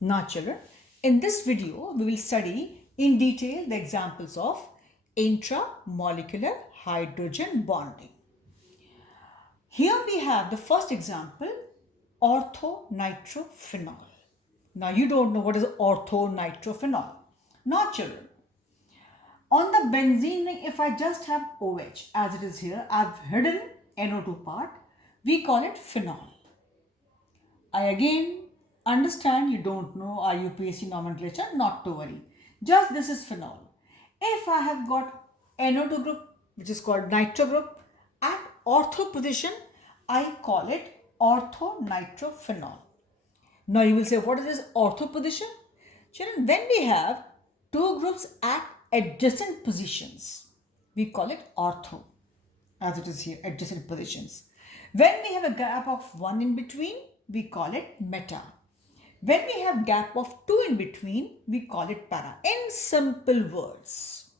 Now children, in this video we will study in detail the examples of intramolecular hydrogen bonding. Here we have the first example, orthonitrophenol. Now you don't know what is orthonitrophenol. Now children, on the benzene ring, if I just have OH as it is here, I've hidden NO2 part, we call it phenol. I again understand you don't know IUPAC nomenclature, not to worry. Just this is phenol. If I have got NO2 group, which is called nitro group, at ortho position, I call it orthonitrophenol. Now you will say, what is this ortho position? Children, when we have two groups at adjacent positions, we call it ortho, as it is here, adjacent positions. When we have a gap of 1 in between, we call it meta. When we have gap of 2 in between, we call it para. In simple words.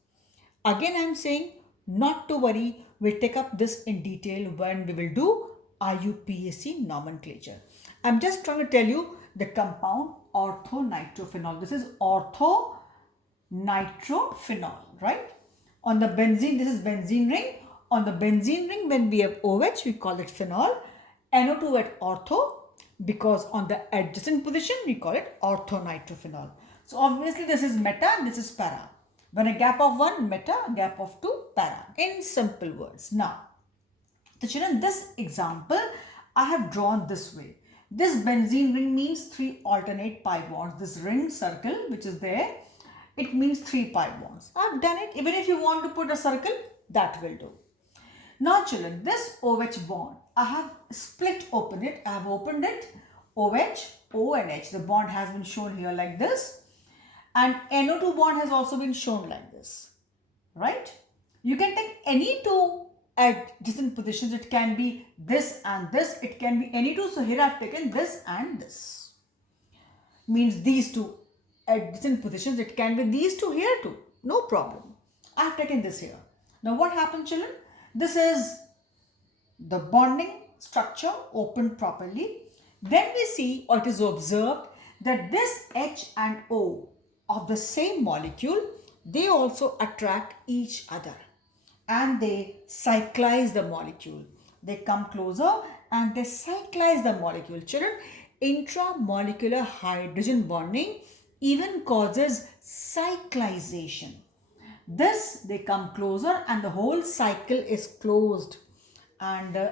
Again, I am saying not to worry. We'll take up this in detail when we will do IUPAC nomenclature. I'm just trying to tell you the compound orthonitrophenol. This is orthonitrophenol, right? On the benzene, this is benzene ring. On the benzene ring, when we have OH, we call it phenol. NO2 at ortho, because on the adjacent position, we call it orthonitrophenol. So obviously, this is meta, this is para. When a gap of 1, meta, gap of 2, para. In simple words. Now, the children, this example I have drawn this way. This benzene ring means 3 alternate pi bonds. This ring circle which is there, it means 3 pi bonds. I have done it. Even if you want to put a circle, that will do. Now children, this OH bond, I have split open it. I have opened it. OH, O and H. The bond has been shown here like this. And NO2 bond has also been shown like this. Right? You can take any two at different positions. It can be this and this. It can be any two. So here I have taken this and this. Means these two at different positions. It can be these two here too. No problem. I have taken this here. Now what happened, children? This is the bonding structure opened properly. Then we see, or it is observed, that this H and O of the same molecule, they also attract each other and they cyclize the molecule. They come closer and they cyclize the molecule. Children, intramolecular hydrogen bonding even causes cyclization. This, they come closer and the whole cycle is closed and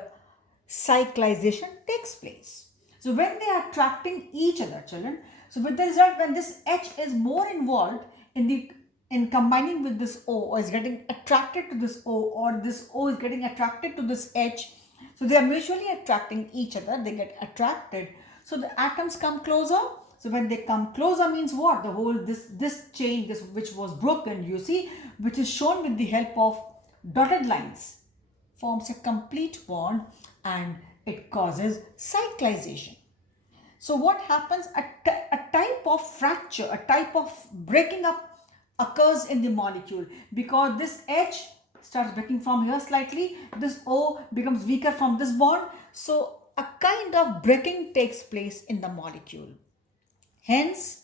cyclization takes place. So when they are attracting each other, children, so with the result, when this H is more involved in combining with this O, or is getting attracted to this O, or this O is getting attracted to this H, so they are mutually attracting each other, they get attracted. So the atoms come closer. So when they come closer means what? The whole, this chain, this which was broken, you see, which is shown with the help of dotted lines, forms a complete bond and it causes cyclization. So what happens? A type of fracture, a type of breaking up occurs in the molecule because this H starts breaking from here slightly, this O becomes weaker from this bond. So a kind of breaking takes place in the molecule. Hence,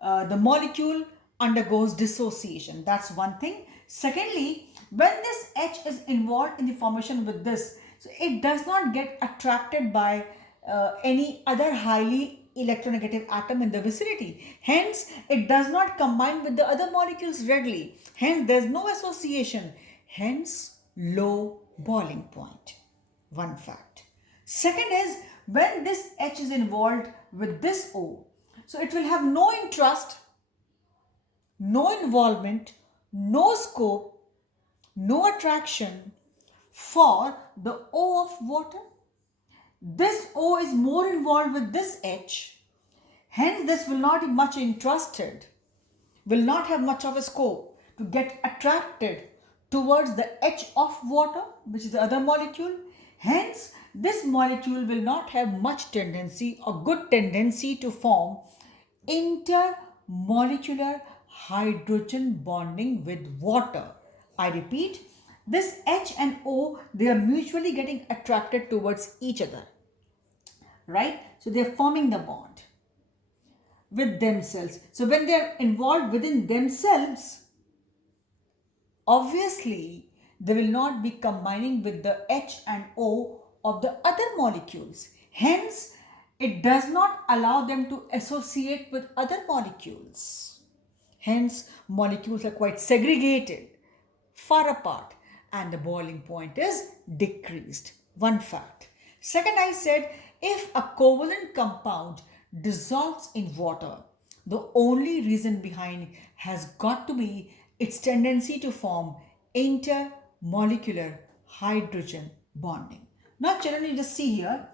the molecule undergoes dissociation. That's one thing. Secondly, when this H is involved in the formation with this, so it does not get attracted by any other highly electronegative atom in the vicinity. Hence, it does not combine with the other molecules readily. Hence, there is no association. Hence, low boiling point. One fact. Second is, when this H is involved with this O, so it will have no interest, no involvement, no scope, no attraction for the O of water. This O is more involved with this H. Hence, this will not be much interested, will not have much of a scope to get attracted towards the H of water, which is the other molecule. Hence, this molecule will not have much tendency or good tendency to form intermolecular hydrogen bonding with water. I repeat, this H and O, they are mutually getting attracted towards each other, right? So they are forming the bond. with themselves. So when they are involved within themselves, obviously they will not be combining with the H and O of the other molecules. Hence, it does not allow them to associate with other molecules. Hence, molecules are quite segregated, far apart, and the boiling point is decreased. One fact. Second, I said if a covalent compound dissolves in water, the only reason behind has got to be its tendency to form intermolecular hydrogen bonding. Now, children, you just see here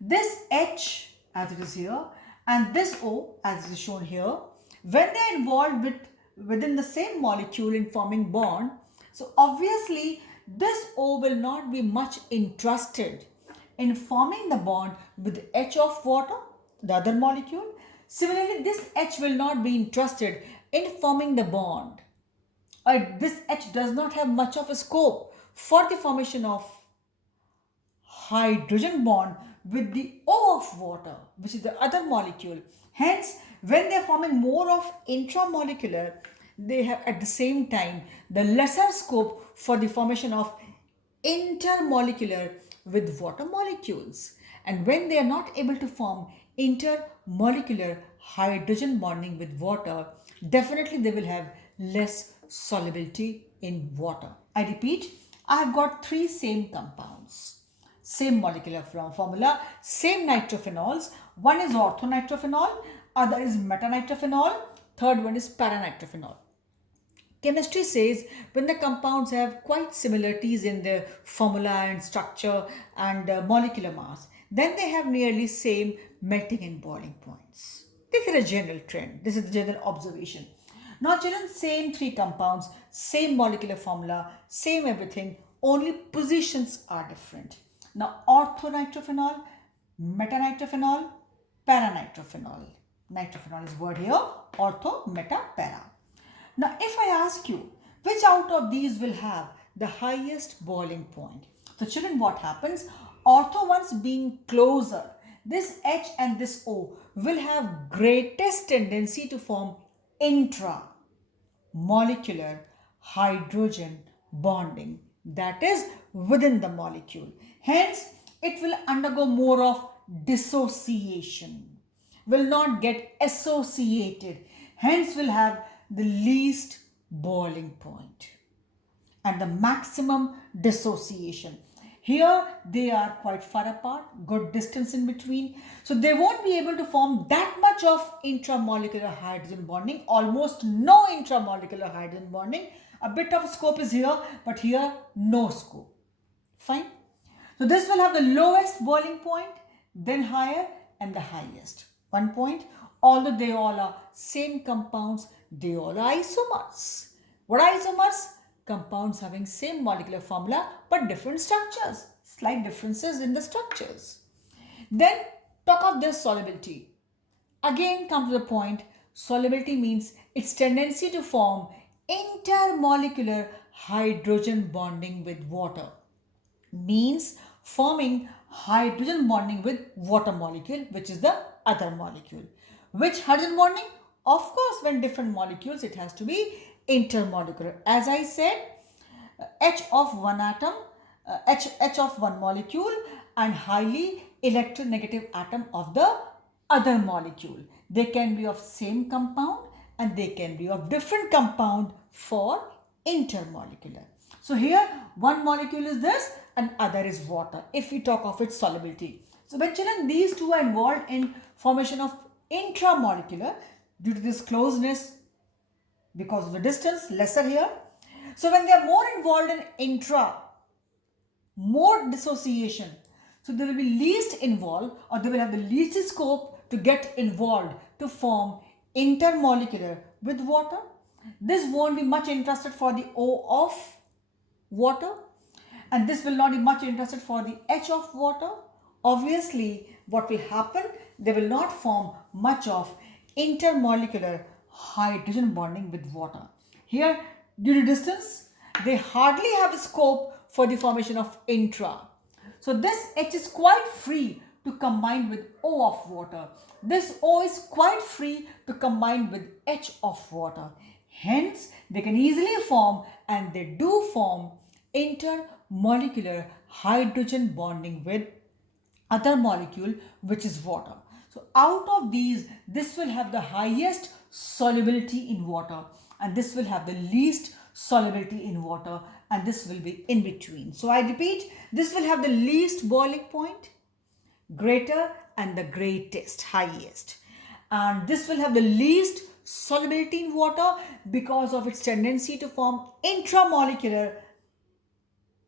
this H as it is here and this O as is shown here, when they are involved within the same molecule in forming bond, so obviously this O will not be much interested in forming the bond with H of water, the other molecule. Similarly, this H will not be interested in forming the bond. This H does not have much of a scope for the formation of hydrogen bond with the O of water, which is the other molecule. Hence, when they are forming more of intramolecular, they have at the same time the lesser scope for the formation of intermolecular with water molecules. And when they are not able to form intermolecular hydrogen bonding with water, definitely they will have less solubility in water. I repeat, I have got three same compounds, same molecular formula, same nitrophenols. One is orthonitrophenol, other is metanitrophenol, third one is paranitrophenol. Chemistry says when the compounds have quite similarities in their formula and structure and molecular mass, then they have nearly same melting and boiling points. This is a general trend. This is the general observation. Now children, same three compounds, same molecular formula, same everything, only positions are different. Now orthonitrophenol, metanitrophenol, paranitrophenol. Nitrophenol is word here, ortho, meta, para. Now, if I ask you, which out of these will have the highest boiling point? So, children, what happens? Ortho ones being closer, this H and this O will have greatest tendency to form intramolecular hydrogen bonding, that is within the molecule. Hence, it will undergo more of dissociation, will not get associated, hence will have the least boiling point and the maximum dissociation. Here they are quite far apart, good distance in between, so they won't be able to form that much of intramolecular hydrogen bonding, almost no intramolecular hydrogen bonding. A bit of scope is here, but here no scope. Fine. So this will have the lowest boiling point, then higher and the highest. 1 point. Although they all are same compounds, they all are isomers. What are isomers? Compounds having same molecular formula but different structures. Slight differences in the structures. Then talk of their solubility. Again come to the point, solubility means its tendency to form intermolecular hydrogen bonding with water. Means forming hydrogen bonding with water molecule, which is the other molecule. Which hydrogen bonding? Of course, when different molecules, it has to be intermolecular. As I said, H of one atom, H of one molecule and highly electronegative atom of the other molecule. They can be of same compound and they can be of different compound for intermolecular. So here one molecule is this and other is water if we talk of its solubility. So when children, these two are involved in formation of intramolecular due to this closeness because of the distance lesser here. So when they are more involved in intra, more dissociation, so they will be least involved or they will have the least scope to get involved to form intermolecular with water. This won't be much interested for the O of water and this will not be much interested for the H of water. Obviously, what will happen? They will not form much of intermolecular hydrogen bonding with water. Here, due to distance, they hardly have a scope for the formation of intra. So this H is quite free to combine with O of water. This O is quite free to combine with H of water. Hence, they can easily form, and they do form, intermolecular hydrogen bonding with other molecule, which is water. So out of these, this will have the highest solubility in water, and this will have the least solubility in water, and this will be in between. So I repeat, this will have the least boiling point, greater, and the greatest, highest. And this will have the least solubility in water because of its tendency to form intramolecular,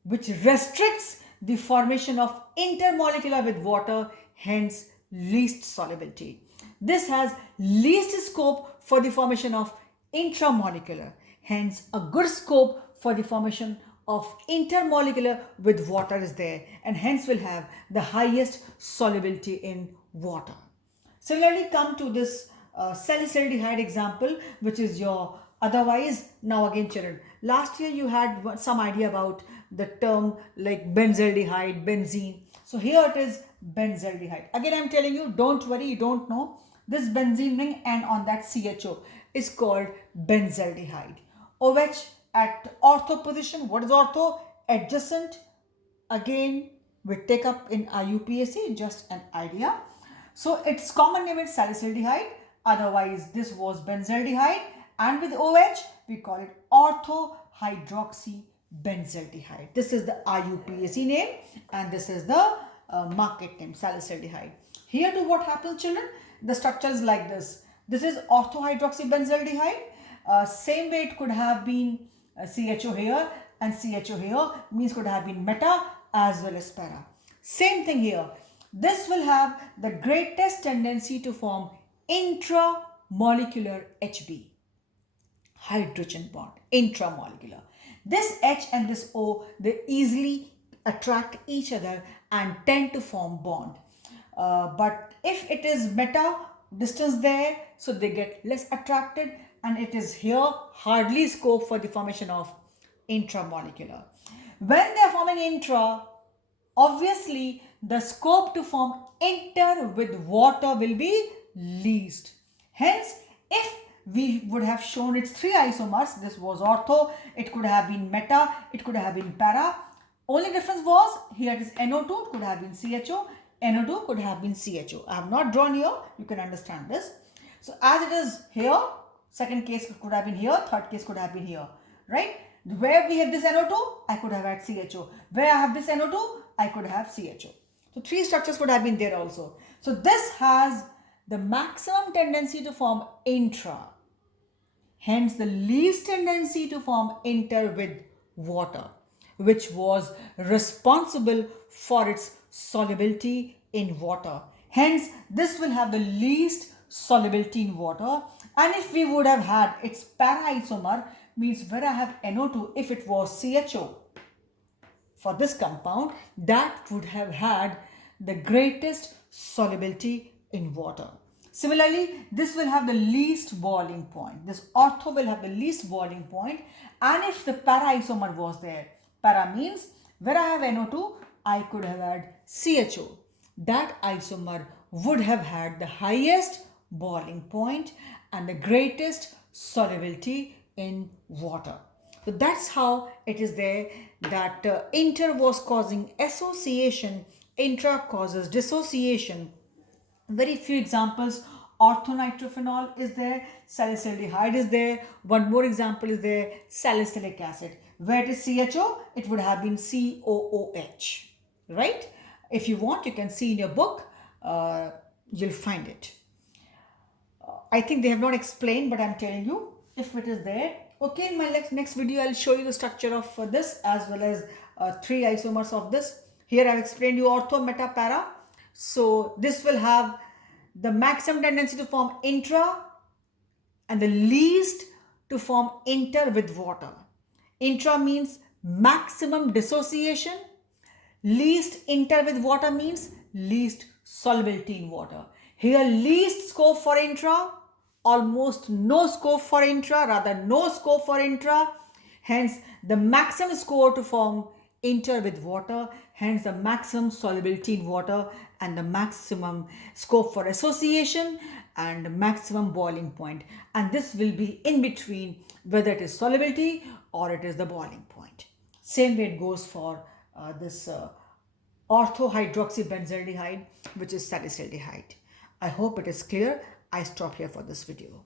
which restricts the formation of intermolecular with water, hence least solubility. This has least scope for the formation of intramolecular, hence a good scope for the formation of intermolecular with water is there, and hence will have the highest solubility in water. Similarly, come to this salicylic example, which is your otherwise. Now again, children, last year you had some idea about the term like benzaldehyde, benzene. So here it is benzaldehyde. Again, I'm telling you, don't worry, you don't know. This benzene ring and on that CHO is called benzaldehyde. OH at ortho position. What is ortho? Adjacent. Again, we take up in IUPAC, just an idea. So its common name is salicylic. Otherwise, this was benzaldehyde, and with OH we call it orthohydroxy benzaldehyde. This is the IUPAC name, and this is the market name, salicylic. Here too, what happens, children? The structure is like this. This is orthohydroxy benzaldehyde. Same way it could have been CHO here and CHO here, means could have been meta as well as para. Same thing here. This will have the greatest tendency to form intramolecular HB, hydrogen bond, intramolecular. This H and this O, they easily attract each other and tend to form bond. But if it is meta, distance there, so they get less attracted, and it is here hardly scope for the formation of intramolecular. When they are forming intra, obviously the scope to form inter with water will be least. Hence, if we would have shown its three isomers, this was ortho, it could have been meta, it could have been para. Only difference was here it is NO2, it could have been CHO, NO2 could have been CHO. I have not drawn here, you can understand this. So as it is here, second case could have been here, third case could have been here, right? Where we have this NO2, I could have had CHO. Where I have this NO2, I could have CHO. So three structures could have been there also. So this has the maximum tendency to form intra, hence the least tendency to form inter with water, which was responsible for its solubility in water. Hence, this will have the least solubility in water. And if we would have had its para isomer, means where I have NO2, if it was CHO for this compound, that would have had the greatest solubility in water. Similarly, this will have the least boiling point. This ortho will have the least boiling point. And if the para isomer was there, para means where I have NO2, I could have had CHO. That isomer would have had the highest boiling point and the greatest solubility in water. So that's how it is there that inter was causing association, intra causes dissociation. Very few examples. Orthonitrophenol is there, salicylic is there. One more example is there, salicylic acid. Where it is CHO, it would have been COOH, right? If you want, you can see in your book, you'll find it. I think they have not explained, but I'm telling you, if it is there. Okay, in my next video, I'll show you the structure of this as well as three isomers of this. Here I've explained you ortho, meta, para. So this will have the maximum tendency to form intra and the least to form inter with water. Intra means maximum dissociation. Least inter with water means least solubility in water. Here least scope for intra, almost no scope for intra, rather no scope for intra. Hence the maximum score to form inter with water, hence the maximum solubility in water, and the maximum scope for association and maximum boiling point. And this will be in between whether it is solubility or it is the boiling point. Same way it goes for this orthohydroxybenzaldehyde, which is salicylaldehyde. I hope it is clear. I stop here for this video.